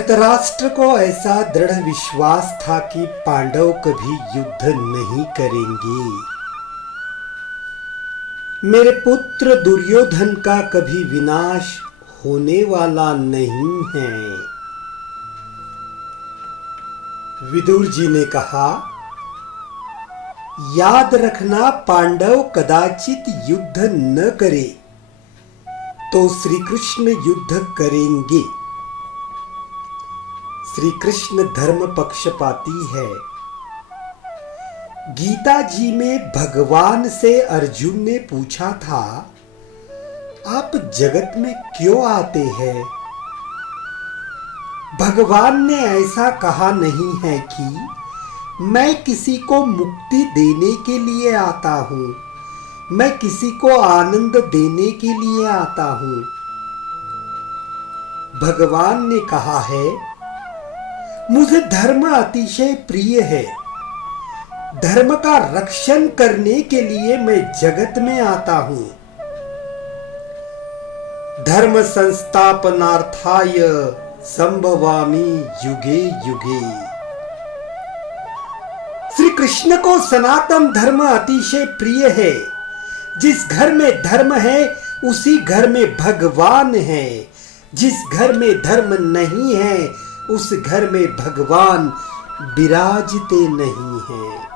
धृतराष्ट्र को ऐसा दृढ़ विश्वास था कि पांडव कभी युद्ध नहीं करेंगे। मेरे पुत्र दुर्योधन का कभी विनाश होने वाला नहीं है। विदुर जी ने कहा, याद रखना पांडव कदाचित युद्ध न करे तो श्री कृष्ण युद्ध करेंगे। श्री कृष्ण धर्म पक्षपाती है। गीता जी में भगवान से अर्जुन ने पूछा था, आप जगत में क्यों आते हैं? भगवान ने ऐसा कहा नहीं है कि मैं किसी को मुक्ति देने के लिए आता हूं, मैं किसी को आनंद देने के लिए आता हूं। भगवान ने कहा है, मुझे धर्म अतिशय प्रिय है। धर्म का रक्षण करने के लिए मैं जगत में आता हूं। धर्म संस्थापनार्थाय संभवामि युगे युगे। श्री कृष्ण को सनातन धर्म अतिशय प्रिय है। जिस घर में धर्म है उसी घर में भगवान है। जिस घर में धर्म नहीं है उस घर में भगवान विराजते नहीं हैं।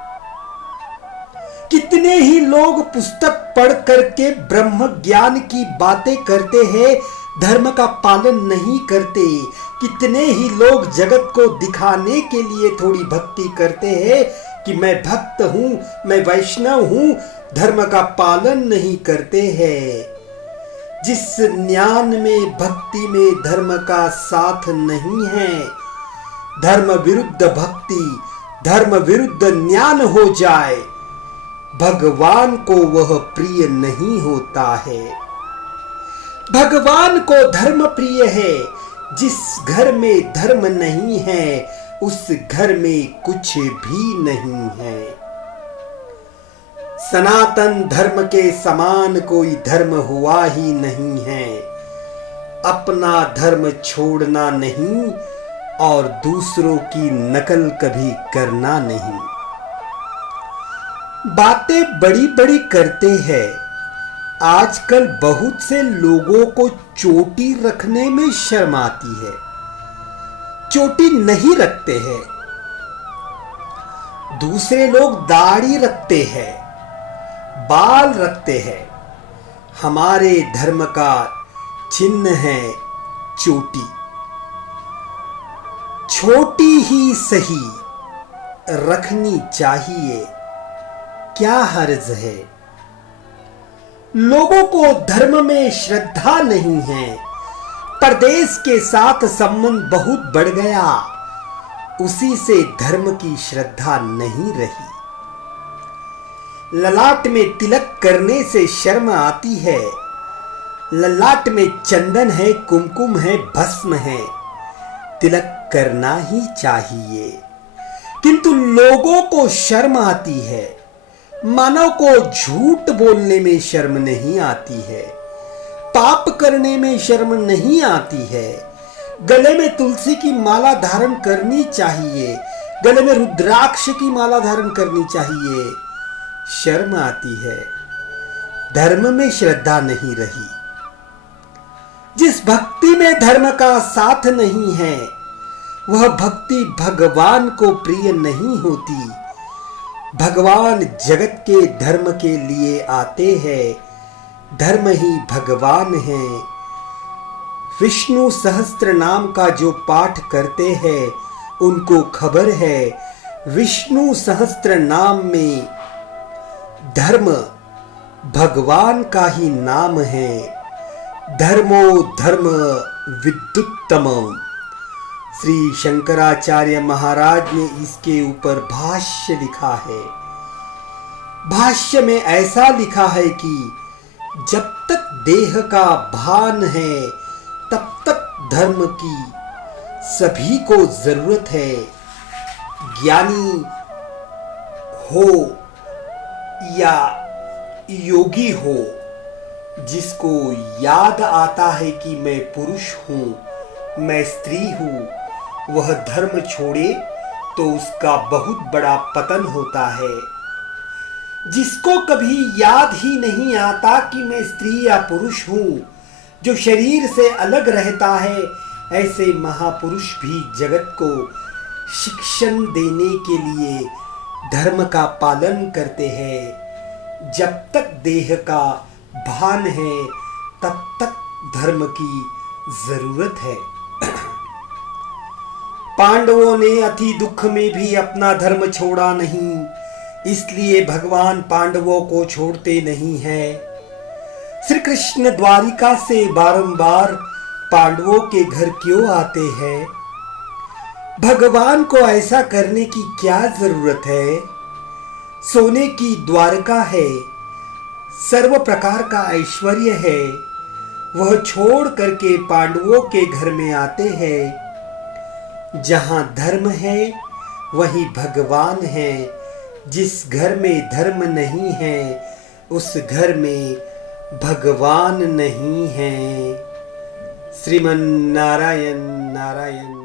कितने ही लोग पुस्तक पढ़ करके ब्रह्म ज्ञान की बातें करते हैं, धर्म का पालन नहीं करते। कितने ही लोग जगत को दिखाने के लिए थोड़ी भक्ति करते हैं कि मैं भक्त हूं, मैं वैष्णव हूं, धर्म का पालन नहीं करते हैं। जिस ज्ञान में भक्ति में धर्म का साथ नहीं है, धर्म विरुद्ध भक्ति, धर्म विरुद्ध ज्ञान हो जाए, भगवान को वह प्रिय नहीं होता है। भगवान को धर्म प्रिय है। जिस घर में धर्म नहीं है उस घर में कुछ भी नहीं है। सनातन धर्म के समान कोई धर्म हुआ ही नहीं है। अपना धर्म छोड़ना नहीं और दूसरों की नकल कभी करना नहीं। बातें बड़ी बड़ी करते हैं। आजकल बहुत से लोगों को चोटी रखने में शर्म आती है, चोटी नहीं रखते हैं। दूसरे लोग दाढ़ी रखते हैं, बाल रखते हैं। हमारे धर्म का चिन्ह है चोटी। छोटी ही सही रखनी चाहिए, क्या हर्ज है। लोगों को धर्म में श्रद्धा नहीं है। परदेश के साथ संबंध बहुत बढ़ गया, उसी से धर्म की श्रद्धा नहीं रही। ललाट में तिलक करने से शर्म आती है। ललाट में चंदन है, कुमकुम है, भस्म है, तिलक करना ही चाहिए। किंतु लोगों को शर्म आती है। मानव को झूठ बोलने में शर्म नहीं आती है, पाप करने में शर्म नहीं आती है। गले में तुलसी की माला धारण करनी चाहिए, गले में रुद्राक्ष की माला धारण करनी चाहिए, शर्म आती है। धर्म में श्रद्धा नहीं रही। जिस भक्ति में धर्म का साथ नहीं है वह भक्ति भगवान को प्रिय नहीं होती। भगवान जगत के धर्म के लिए आते हैं, धर्म ही भगवान है। विष्णु सहस्त्र नाम का जो पाठ करते हैं उनको खबर है विष्णु सहस्त्र नाम में धर्म भगवान का ही नाम है। धर्मो धर्म विद्युत्तम। श्री शंकराचार्य महाराज ने इसके ऊपर भाष्य लिखा है। भाष्य में ऐसा लिखा है कि जब तक देह का भान है तब तक धर्म की सभी को जरूरत है। ज्ञानी हो या योगी हो, जिसको याद आता है कि मैं पुरुष हूं, मैं स्त्री हूं, वह धर्म छोड़े तो उसका बहुत बड़ा पतन होता है। जिसको कभी याद ही नहीं आता कि मैं स्त्री या पुरुष हूं, जो शरीर से अलग रहता है, ऐसे महापुरुष भी जगत को शिक्षण देने के लिए धर्म का पालन करते हैं। जब तक देह का भान है तब तक धर्म की जरूरत है। पांडवों ने अति दुख में भी अपना धर्म छोड़ा नहीं, इसलिए भगवान पांडवों को छोड़ते नहीं हैं। श्री कृष्ण द्वारिका से बारंबार पांडवों के घर क्यों आते हैं? भगवान को ऐसा करने की क्या जरूरत है? सोने की द्वारका है, सर्व प्रकार का ऐश्वर्य है, वह छोड़ करके पांडवों के घर में आते हैं। जहां धर्म है वहीं भगवान है। जिस घर में धर्म नहीं है उस घर में भगवान नहीं है। श्रीमन नारायण नारायण।